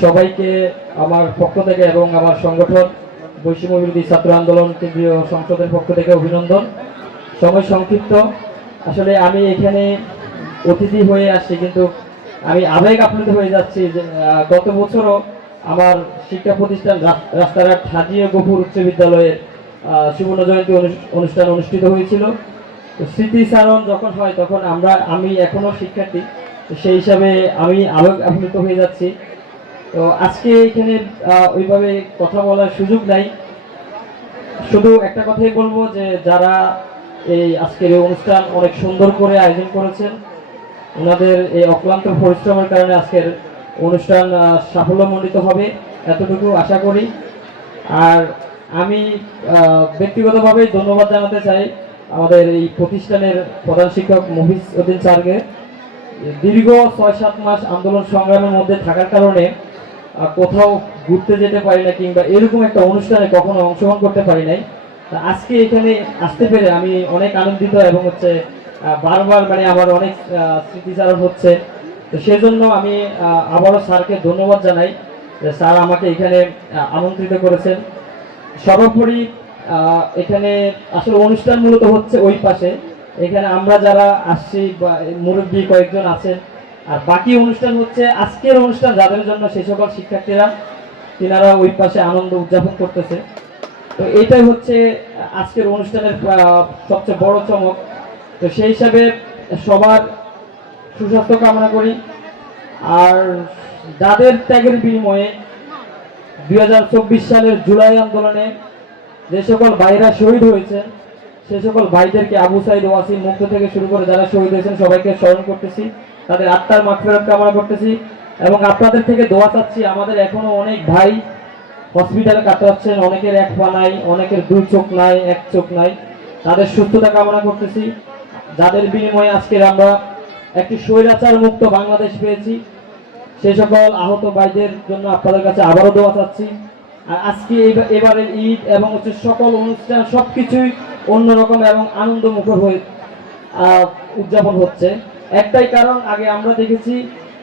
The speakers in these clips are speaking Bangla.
সবাইকে আমার পক্ষ থেকে এবং আমার সংগঠন বৈষম্য বিরোধী ছাত্র আন্দোলন কেন্দ্রীয় সংসদের পক্ষ থেকে অভিনন্দন। সময় সংক্ষিপ্ত। আসলে আমি এখানে অতিথি হয়ে আসছি, কিন্তু আমি আবেগ আপ্লুত হয়ে যাচ্ছি যে গত বছরও আমার শিক্ষা প্রতিষ্ঠান রাস- রাস্তাঘাট হাজিয়ে গফুর উচ্চ বিদ্যালয়ে সুবর্ণ জয়ন্তী অনুষ- অনুষ্ঠান অনুষ্ঠিত হয়েছিল। স্মৃতিচারণ যখন হয় তখন আমরা, আমি এখনও শিক্ষার্থী, সেই হিসাবে আমি আবেগ আপ্লুত হয়ে যাচ্ছি। তো আজকে এখানে ওইভাবে কথা বলার সুযোগ নাই। শুধু একটা কথাই বলব যে, যারা এই আজকের এই অনুষ্ঠান অনেক সুন্দর করে আয়োজন করেছেন, ওনাদের এই অক্লান্ত পরিশ্রমের কারণে আজকের অনুষ্ঠান সাফল্যমণ্ডিত হবে এতটুকু আশা করি। আর আমি ব্যক্তিগতভাবে ধন্যবাদ জানাতে চাই আমাদের এই প্রতিষ্ঠানের প্রধান শিক্ষক মহিজ উদ্দিন স্যারকে। দীর্ঘ ছয় সাত মাস আন্দোলন সংগ্রামের মধ্যে থাকার কারণে কোথাও ঘুরতে যেতে পারি না কিংবা এরকম একটা অনুষ্ঠানে কখনো অংশগ্রহণ করতে পারি নাই। তা আজকে এখানে আসতে পেরে আমি অনেক আনন্দিত এবং হচ্ছে বারবার মানে আমার অনেক স্মৃতিচারণ হচ্ছে। তো সেজন্য আমি আবারও স্যারকে ধন্যবাদ জানাই যে স্যার আমাকে এখানে আমন্ত্রিত করেছেন। সর্বোপরি এখানে আসলে অনুষ্ঠান মূলত হচ্ছে ওই পাশে। এখানে আমরা যারা আসছি বা মুরব্বী কয়েকজন আছেন আর বাকি অনুষ্ঠান হচ্ছে, আজকের অনুষ্ঠান যাদের জন্য সে সকল শিক্ষার্থীরা, তিনারা ওই পাশে আনন্দ উদযাপন করতেছে। তো এটাই হচ্ছে, আজকের অনুষ্ঠানের সবচেয়ে বড় চমক। তো সেই হিসাবে সবার সুস্বাস্থ্য কামনা করি। আর যাদের ত্যাগের বিনিময়ে দুই হাজার চব্বিশ সালের জুলাই আন্দোলনে যে সকল ভাইরা শহীদ হয়েছে সে সকল ভাইদেরকে আবু সাইদ ওয়াসিম মুক্ত থেকে শুরু করে যারা শহীদ হয়েছেন সবাইকে স্মরণ করতেছি। তাদের আত্মার মাগফিরাত কামনা করতেছি এবং আপনাদের থেকে দোয়া চাচ্ছি, আমাদের এখনও অনেক ভাই হসপিটালে কাটাচ্ছেন অনেকের এক পা নাই, অনেকের দুই চোখ নাই, এক চোখ নাই। তাদের সুস্থতা কামনা করতেছি। যাদের বিনিময়ে আজকের আমরা একটি স্বৈরাচার মুক্ত বাংলাদেশ পেয়েছি সেই সকল আহত ভাইদের জন্য আপনাদের কাছে আবারও দোয়া চাচ্ছি। আর আজকে এবা- এবারের ঈদ এবং হচ্ছে সকল অনুষ্ঠান সব কিছুই অন্যরকম এবং আনন্দমুখর হয়ে উদযাপন হচ্ছে। একটাই কারণ, আগে আমরা দেখেছি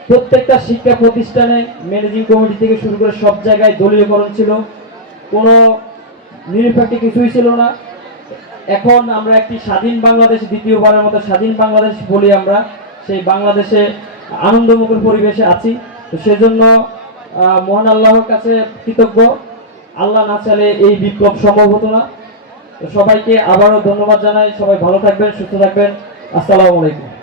প্রত্যেকটা শিক্ষা প্রতিষ্ঠানে ম্যানেজিং কমিটি থেকে শুরু করে সব জায়গায় দলীয়করণ ছিল। কোনো নিরপেক্ষ কিছুই ছিল না। এখন আমরা একটি স্বাধীন বাংলাদেশ, দ্বিতীয়বারের মতো স্বাধীন বাংলাদেশ বলি আমরা। সেই বাংলাদেশে আনন্দমুখর পরিবেশে আছি। তো সেজন্য মহান আল্লাহর কাছে কৃতজ্ঞ। আল্লাহ না চালে এই বিপ্লব সম্ভব হতো না। সবাইকে আবারও ধন্যবাদ জানাই। সবাই ভালো থাকবেন, সুস্থ থাকবেন। আসসালামু আলাইকুম।